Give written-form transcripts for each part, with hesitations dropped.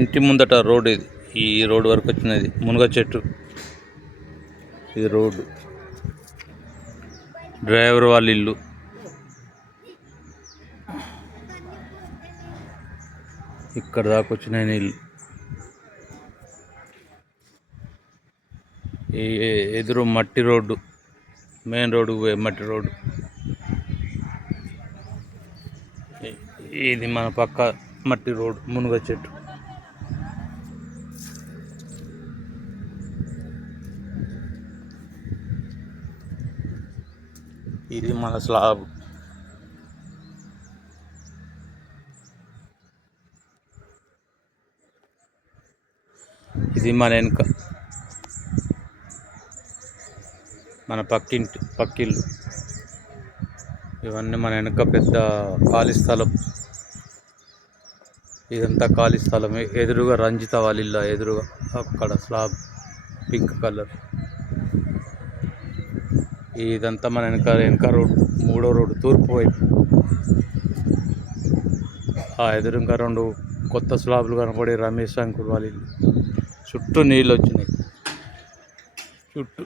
ఇంటి ముందట రోడ్ ఇది. ఈ రోడ్ వరకు వచ్చినది మునగ చెట్టు. ఇది రోడ్డు. డ్రైవర్ వాళ్ళ ఇల్లు. ఇక్కడ దాకా వచ్చినాయి నీళ్ళు. ఈ ఎదురు మట్టి రోడ్డు, మెయిన్ రోడ్డు మట్టి రోడ్డు. ఇది మన పక్క మట్టి రోడ్డు, మునగ చెట్టు. ఇది మన స్లాబ్. ఇది మన వెనుక, మన పక్కిల్లు. ఇవన్నీ మన వెనుక పెద్ద ఖాళీ స్థలం. ఇదంతా ఖాళీ స్థలం. ఎదురుగా రంజిత వాళ్ళ ఇల్లు, ఎదురుగా అక్కడ స్లాబ్ పింక్ కలర్. ఇదంతా మన వెనక రోడ్డు, మూడో రోడ్డు, తూర్పు వైపు. ఎదురుగా రెండు కొత్త స్లాబ్లు కనపడి రమేష్ అంకుల్ వాళ్ళ ఇల్లు. చుట్టూ నీళ్ళు వచ్చినాయి చుట్టూ.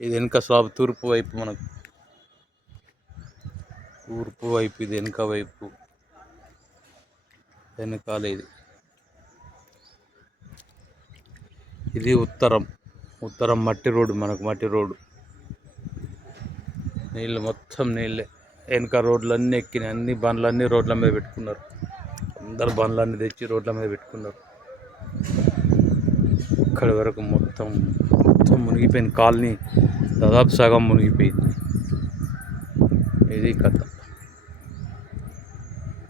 ఇది వెనుక స్లాబ్, తూర్పు వైపు. మనకు తూర్పు వైపు ఇది, వెనుక వైపు. వెనకాల ఇది ఉత్తరం మట్టి రోడ్డు. మనకు మట్టి రోడ్డు. నీళ్ళు మొత్తం నీళ్ళే. వెనక రోడ్లన్నీ ఎక్కినాయి. అన్ని బండ్లన్నీ రోడ్ల మీద పెట్టుకున్నారు. అందరు బండ్లన్నీ తెచ్చి రోడ్ల మీద పెట్టుకున్నారు. ఇక్కడి వరకు మొత్తం మునిగిపోయింది. కాలనీ దాదాపు సగం మునిగిపోయింది. ఇది కథ.